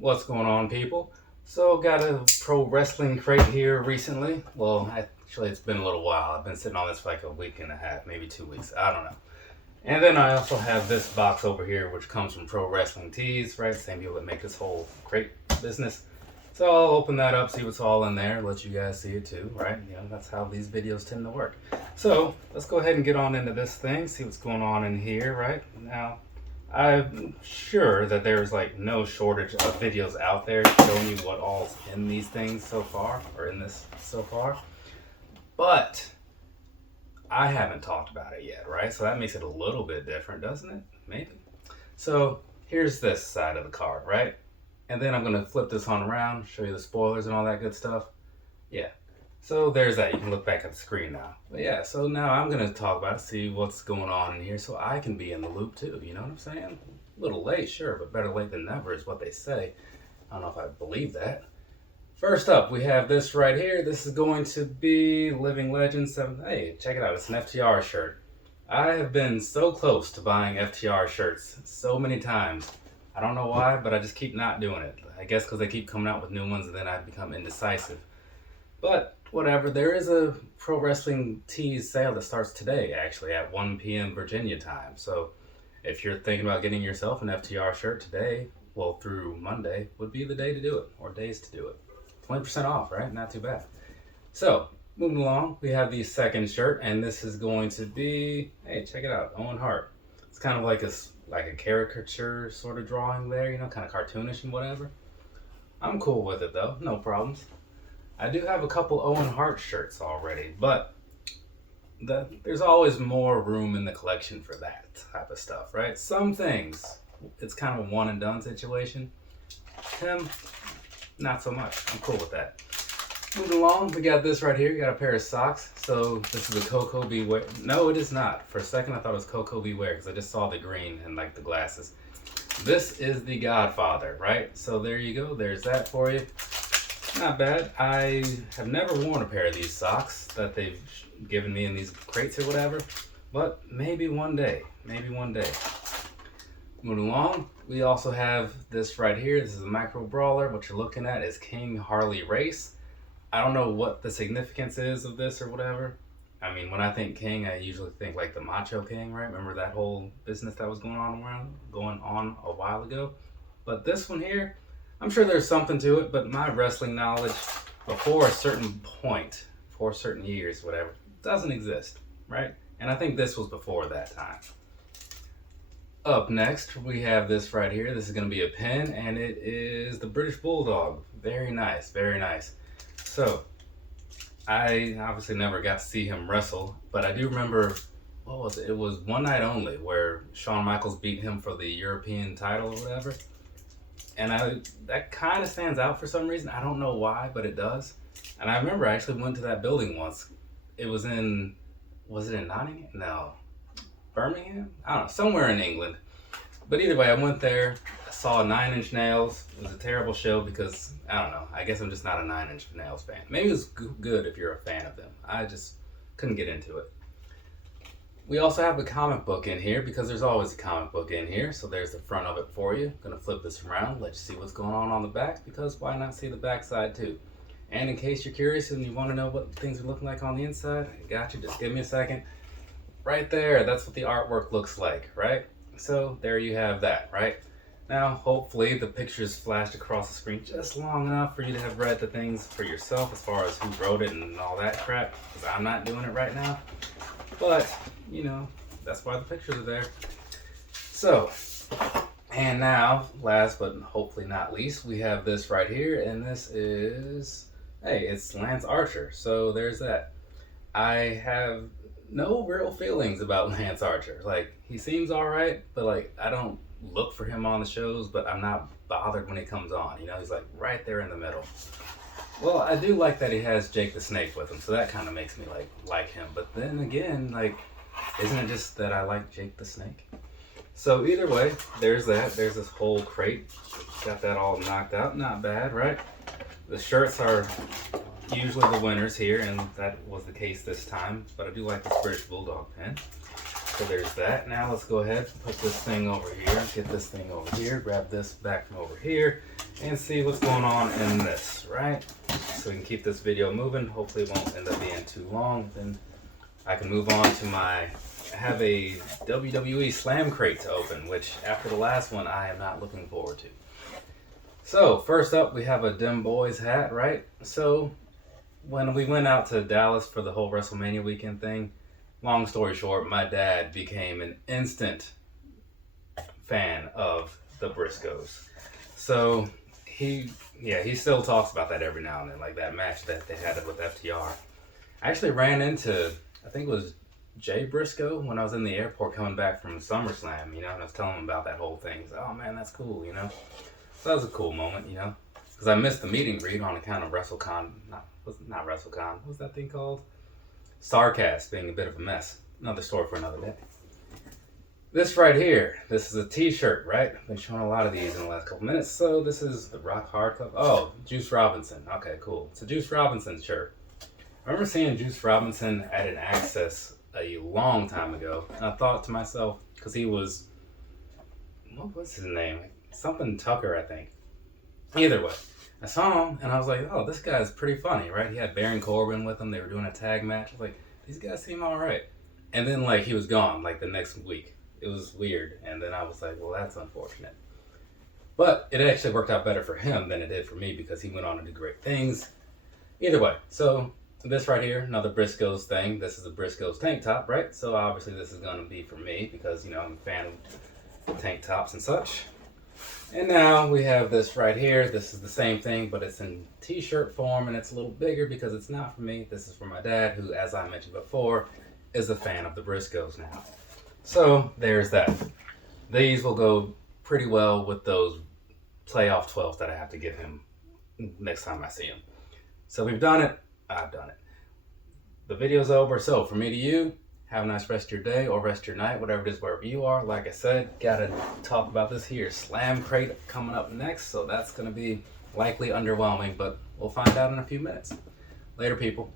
What's going on, people? So, got a pro wrestling crate here recently. Well, actually, it's been a little while. I've been sitting on this for like a week and a half, maybe 2 weeks. I don't know. And then I also have this box over here, which comes from Pro Wrestling Tees, right? Same people that make this whole crate business. So I'll open that up, see what's all in there, let you guys see it too, right? That's how these videos tend to work. So let's go ahead and get on into this thing, see what's going on in here, right? Now, I'm sure that there's like no shortage of videos out there showing you what all's in these things so far, or in this so far. But I haven't talked about it yet, right? So that makes it a little bit different, doesn't it? Maybe. So here's this side of the card, right? And then I'm going to flip this on around, show you the spoilers and all that good stuff. Yeah. So there's that. You can look back at the screen now. But yeah, so now I'm going to talk about it, see what's going on in here so I can be in the loop too. You know what I'm saying? A little late, sure, but better late than never is what they say. I don't know if I believe that. First up, we have this right here. This is going to be Living Legend 7. Hey, check it out. It's an FTR shirt. I have been so close to buying FTR shirts so many times. I don't know why, but I just keep not doing it. I guess because they keep coming out with new ones and then I become indecisive. But whatever, there is a Pro Wrestling Tees sale that starts today, actually, at 1 p.m. Virginia time. So if you're thinking about getting yourself an FTR shirt today, well, through Monday, would be the day to do it, or days to do it. 20% off, right? Not too bad. So, moving along, we have the second shirt, and this is going to be, hey, check it out, Owen Hart. It's kind of like a caricature sort of drawing there, kind of cartoonish and whatever. I'm cool with it though, no problems. I do have a couple Owen Hart shirts already, but there's always more room in the collection for that type of stuff, right? Some things, it's kind of a one and done situation. Him, not so much. I'm cool with that. Moving along, we got this right here. We got a pair of socks. So this is a Coco Beware. No, it is not. For a second, I thought it was Coco Beware because I just saw the green and like the glasses. This is the Godfather, right? So there you go. There's that for you. Not bad. I have never worn a pair of these socks that they've given me in these crates or whatever, but maybe one day. Maybe one day. Moving along, we also have this right here. This is a micro brawler. What you're looking at is King Harley Race. I don't know what the significance is of this or whatever. I mean, when I think King, I usually think like the Macho King, right? Remember that whole business that was going on a while ago? But this one here, I'm sure there's something to it, but my wrestling knowledge before a certain point, for certain years, whatever, doesn't exist, right? And I think this was before that time. Up next, we have this right here. This is going to be a pin, and it is the British Bulldog. Very nice, very nice. So, I obviously never got to see him wrestle, but I do remember, what was it? It was One Night Only, where Shawn Michaels beat him for the European title or whatever. And that kind of stands out for some reason. I don't know why, but it does. And I remember I actually went to that building once. It was it in Nottingham? No. Birmingham? I don't know, somewhere in England. But either way, I went there, I saw Nine Inch Nails. It was a terrible show because, I don't know, I guess I'm just not a Nine Inch Nails fan. Maybe it was good if you're a fan of them. I just couldn't get into it. We also have the comic book in here because there's always a comic book in here. So there's the front of it for you. I'm going to flip this around, let you see what's going on the back, because why not see the back side too? And in case you're curious and you want to know what things are looking like on the inside, I got you, just give me a second. Right there, that's what the artwork looks like, right? So there you have that, right? Now, hopefully the pictures flashed across the screen just long enough for you to have read the things for yourself as far as who wrote it and all that crap, because I'm not doing it right now. But, that's why the pictures are there. So, and now, last but hopefully not least, we have this right here, and this is, hey, it's Lance Archer. So there's that. I have no real feelings about Lance Archer. Like, he seems alright, but like, I don't look for him on the shows, but I'm not bothered when he comes on. He's like right there in the middle. Well, I do like that he has Jake the Snake with him, so that kind of makes me like him. But then again, isn't it just that I like Jake the Snake? So either way, there's that. There's this whole crate. Got that all knocked out. Not bad, right? The shirts are usually the winners here, and that was the case this time. But I do like this British Bulldog pen. So there's that. Now let's go ahead and put this thing over here. Get this thing over here. Grab this back from over here. and see what's going on in this, right? So we can keep this video moving. Hopefully it won't end up being too long. Then I can move on to I have a WWE Slam crate to open, which after the last one, I am not looking forward to. So first up, we have a Dem Boys hat, right? So when we went out to Dallas for the whole WrestleMania weekend thing, long story short, my dad became an instant fan of the Briscoes. So he still talks about that every now and then, like that match that they had with FTR. I actually ran into, I think it was Jay Briscoe when I was in the airport coming back from SummerSlam, and I was telling him about that whole thing. He's like, oh man, that's cool, So that was a cool moment, because I missed the meet and greet on account of WrestleCon, not WrestleCon, what was that thing called? Starcast being a bit of a mess. Another story for another day. This right here, this is a t-shirt, right? I've been showing a lot of these in the last couple minutes. So this is the Rock Hard Club. Oh, Juice Robinson. Okay, cool. It's a Juice Robinson shirt. I remember seeing Juice Robinson at an Access a long time ago. And I thought to myself, because he was, what was his name? Something Tucker, I think. Either way, I saw him and I was like, oh, this guy's pretty funny, right? He had Baron Corbin with him. They were doing a tag match. I was like, these guys seem all right. And then he was gone the next week. It was weird. And then I was like, well, that's unfortunate. But it actually worked out better for him than it did for me because he went on to do great things. Either way, so this right here, another Briscoes thing. This is a Briscoes tank top, right? So obviously this is going to be for me because, I'm a fan of tank tops and such. And now we have this right here. This is the same thing, but it's in t-shirt form and it's a little bigger because it's not for me. This is for my dad, who, as I mentioned before, is a fan of the Briscoes now. So there's that. These will go pretty well with those playoff 12s that I have to give him next time I see him. So we've done it. I've done it. The video's over. So from me to you, have a nice rest of your day or rest of your night, whatever it is, wherever you are. Like I said, gotta talk about this here Slam crate coming up next. So that's gonna be likely underwhelming, but we'll find out in a few minutes. Later, people.